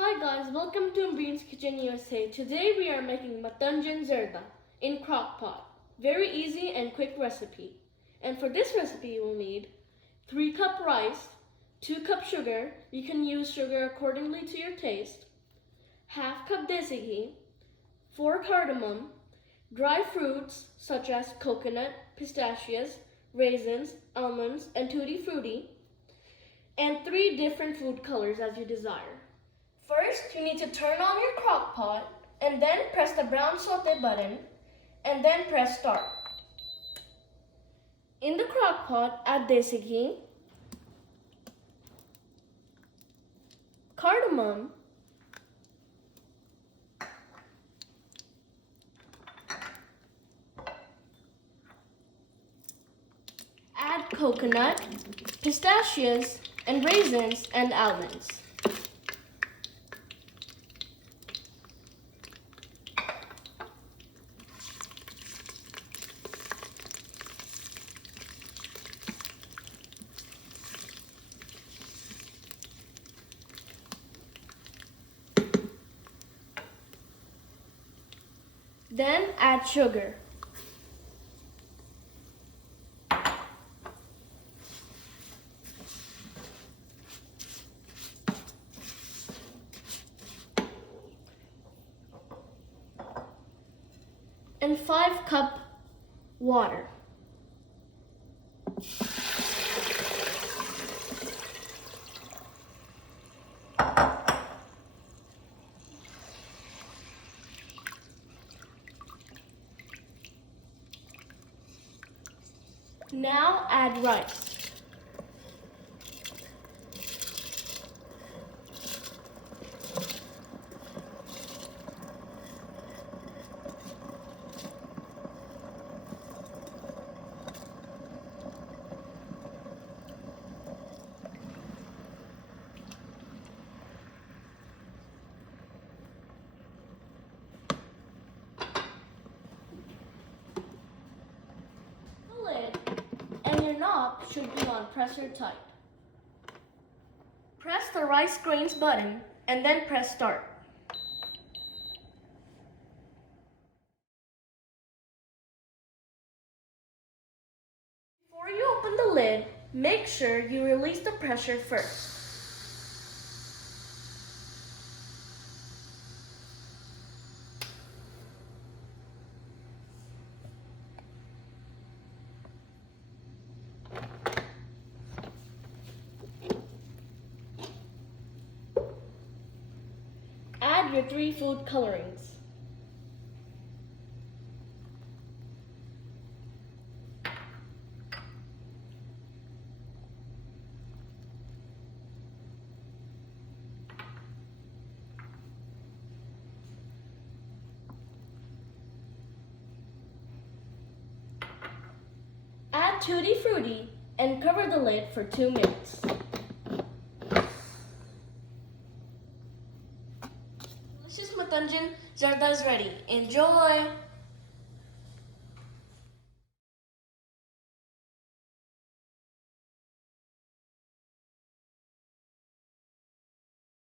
Hi guys, welcome to Ambreen's Kitchen USA. Today we are making Matanjan Zarda in Crock Pot. Very easy and quick recipe. And for this recipe you will need 3 cup rice, 2 cup sugar, you can use sugar accordingly to your taste, half cup desi ghee, 4 cardamom, dry fruits such as coconut, pistachios, raisins, almonds, and tutti frutti, and 3 different food colors as you desire. First, you need to turn on your crock pot and then press the brown saute button and then press start. In the crock pot, add desi ghee, cardamom, add coconut, pistachios, and raisins and almonds. Then add sugar. And 5 cup water. Now add rice. And your knob should be on pressure tight. Press the rice grains button and then press start. Before you open the lid, make sure you release the pressure first. Add your 3 food colorings. Add tutti frutti and cover the lid for 2 minutes. Delicious Matanjan Zarda is ready. Enjoy!